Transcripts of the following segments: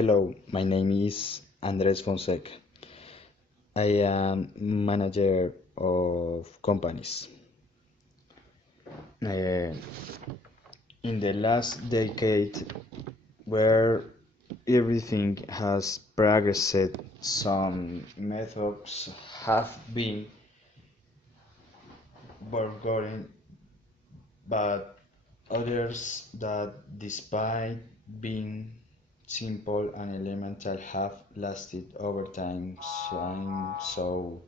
Hello, my name is Andres Fonseca. I am manager of companies. Uh, in the last decade, where everything has progressed, some methods have been forgotten, but others that, despite being simple and elemental, have lasted over time. So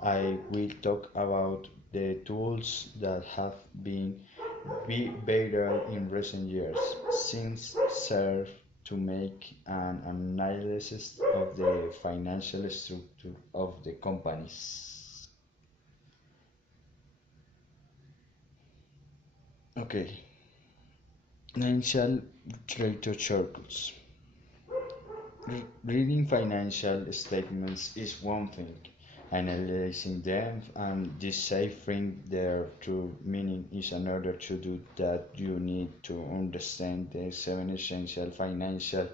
I will talk about the tools that have been better in recent years since serve to make an analysis of the financial structure of the companies. Okay, financial data circles. Reading financial statements is one thing. Analyzing them and deciphering their true meaning is another. To do that, you need to understand the seven essential financial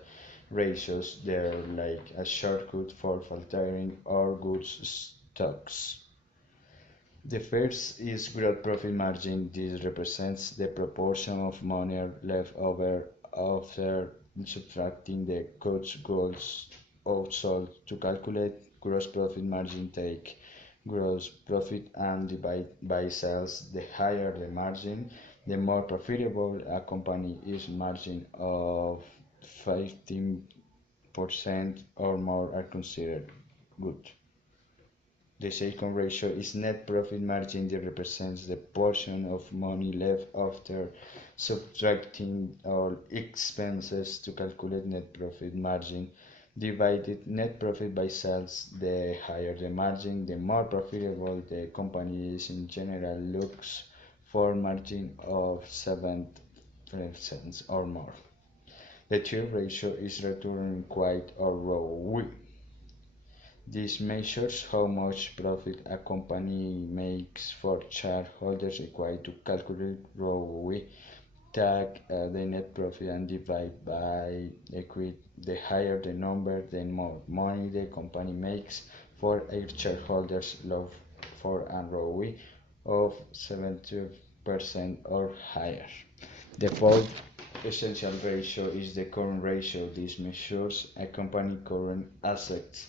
ratios. They're like a shortcut for filtering our goods stocks. The first is gross profit margin. This represents the proportion of money left over after subtracting the cost of goods sold. To calculate gross profit margin, take gross profit and divide by sales. The higher the margin, the more profitable a company is. Margin of 15% or more are considered good. The second ratio is net profit margin. That represents the portion of money left after subtracting all expenses. To calculate net profit margin, divided net profit by sales. The higher the margin, the more profitable the company is. In general, looks for margin of 7% or more. The third ratio is return quite or ROE. This measures how much profit a company makes for shareholders. Required to calculate ROE, take the net profit and divide by equity. The higher the number, the more money the company makes for its shareholders. Look for an ROE of 70% or higher. The fourth essential ratio is the current ratio. This measures a company's current assets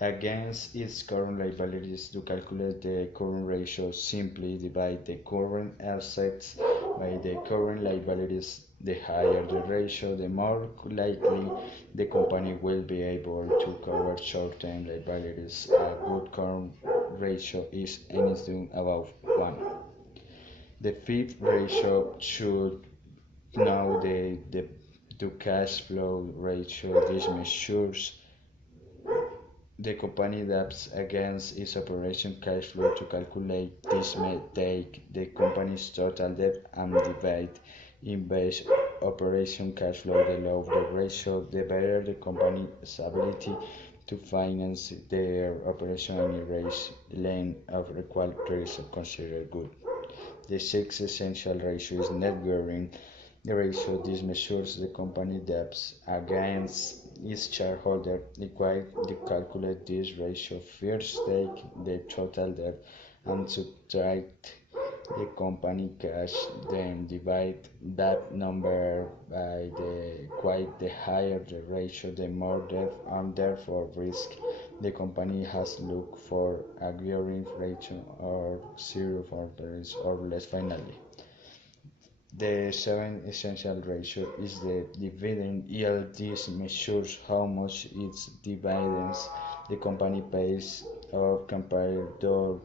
against its current liabilities. To calculate the current ratio, simply divide the current assets by the current liabilities. The higher the ratio, the more likely the company will be able to cover short-term liabilities. A good current ratio is anything above 1. The fifth ratio should know the to cash flow ratio. This measures the company debts against its operation cash flow. To calculate this, may take the company's total debt and divide in base operation cash flow. The lower the ratio, the better the company's ability to finance their operation. Any raise length of required is considered good. The sixth essential ratio is net gearing ratio. This measures the company debts against its shareholder. Required to calculate this ratio, first take the total debt and subtract the company cash, then divide that number by the quite. The higher the ratio, the more debt and therefore risk the company has. Look for a gearing ratio or 0 for or less. Finally, the seventh essential ratio is the dividend yield. This measures how much its dividends the company pays or compared to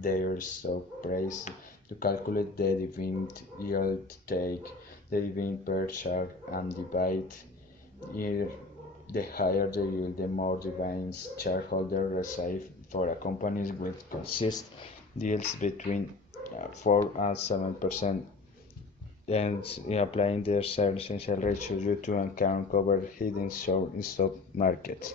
their stock price. To calculate the dividend yield, take the dividend per share and divide here. The higher the yield, the more dividends shareholders receive. For a company with consist deals between 4 and 7%, and applying the essential ratio due to account cover hidden short in stock markets.